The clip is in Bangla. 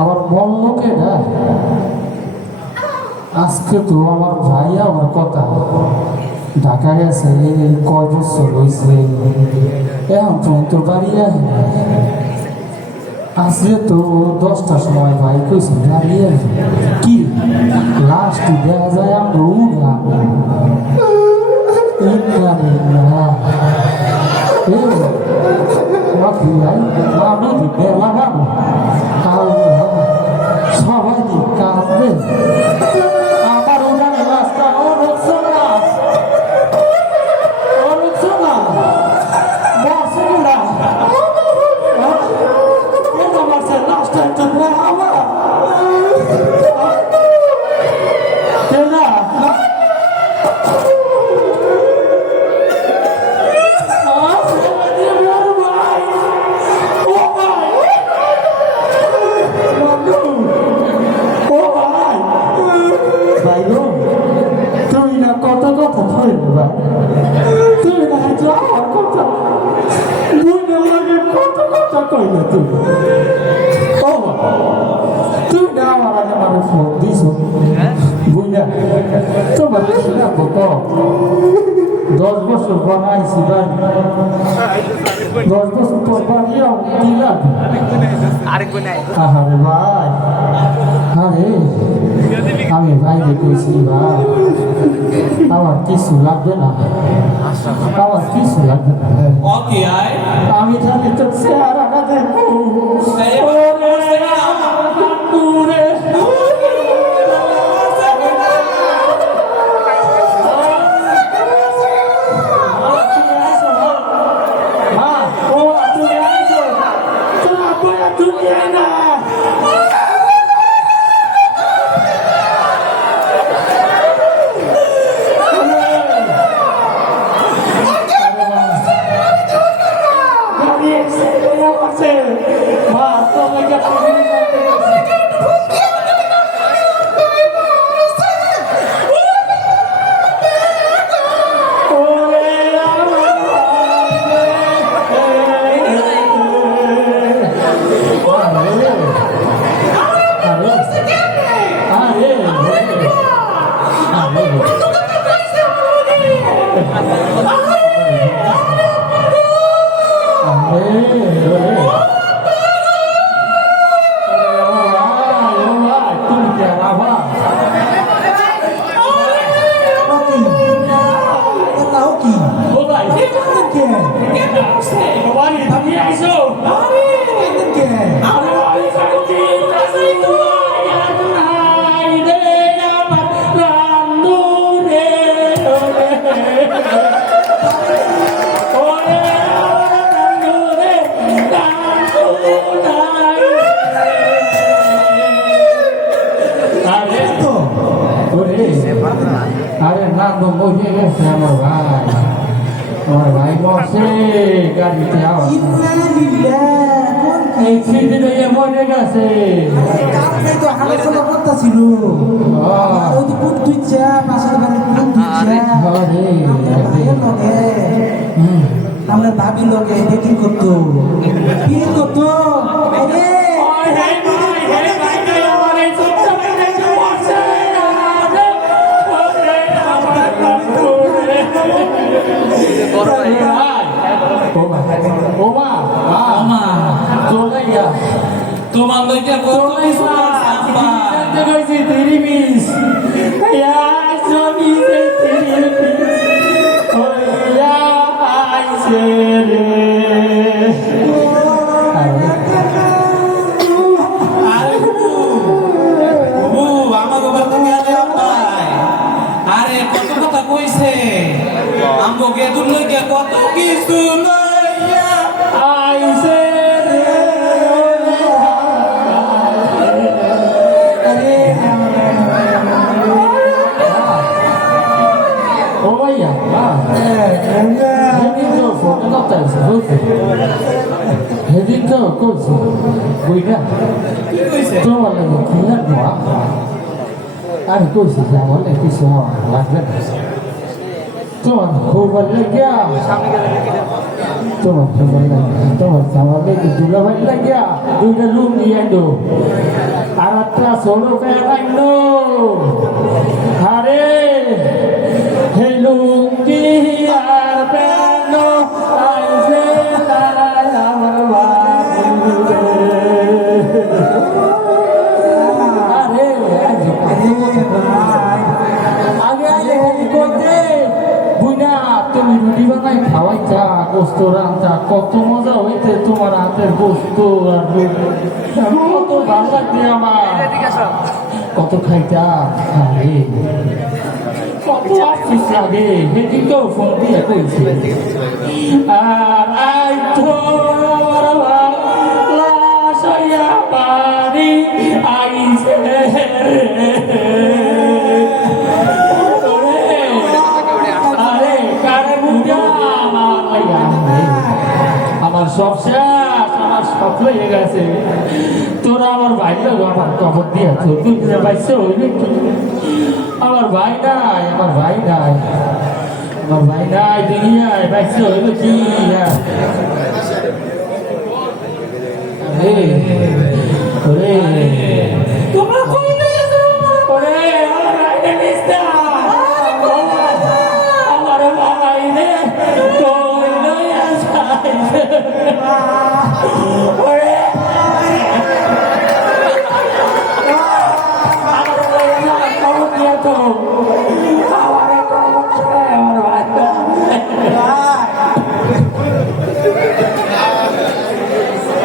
আমার মন লোকেরা আজকে তো আমার ভাই আমার কথা ঢাকা গেছে কয় বছর হয়েছে এখন পর্যন্ত বাড়ি আসলে তো 10টার সময় ভাই কইছে দাঁড়িয়ে কি লাস্ট দেখা যায় আমরা উড়া সবাই কাঁদবে আমার উড়ানে রাস্তা কত কথা ধরে ভাই তুই না যাওয়ার কথা বুঝে লাগে কত কথা কইলে তুই ও তুই না আমার আগে আমার ফোন দিস বুঝা তোমার ছিলাম কত 10 বছর পর আইসি ভাই 10 বছর পর বাড়িও দিলাম আরে ভাই আরে আমি ভাইকে কইছি ভাই আমার কিছু লাগবে না আমার কিছু লাগবে না আমি জানি তো চেহারাটা দেখবো আরে না তো বসে গেছে আমার ভাই বসে গাড়িতে এই সিটি দিয়ে মরে গেছে তো আলোচনা করতেছিল ওই তো পুট তুইছা পাশের বাড়ি পুট তুইছা আমরা ভাবি লোকে ডেটিং করতো ফিল করতো আরে তোমার লইকা কত কিছু কইছি 30 মিস আরে কত কথা কইছে আমগো গেদুর লইকা কত কিছু লইয়া আইছে হেদিন তো করছি বুঝা তোমার লাগে কি লাগবো আমি কইছি যে আমার কিছু লাগবে না তোমার খুব ভালো লাগিয়া তোমার খুব ভালো লাগে তোমার সামালে দুলা ভালো লাগিয়া দুইটা রুম দিয়ে আইলো আর একটা ছোট ফ্যান আইলো আরে হে লুঙ্গি আর প্যান আইছে আমার আরে আগে আগে করতে বুঝা তুমি রুটি বানাই খাওয়াই চা গোস্ত রান্না কত মজা হইতে তোমার হাতের গোস্ত আর কত ভালো লাগছে আমার কত খাইতা আরে কত আফসোস লাগে সেদিনকেও ফোন দিয়ে কইছে আর আই তো আমার লাশ হইয়া বাড়ি আইছে আরে কারে বুঝা আমার সব শেষ আমার সব হয়ে গেছে তোরা আমার ভাই আমার খবর দিয়েছ তুই পাইছে হইবে কি আমার ভাই নাই আমার ভাই নাই আমার ভাই নাই দুনিয়ায় পাইছে হইবে কি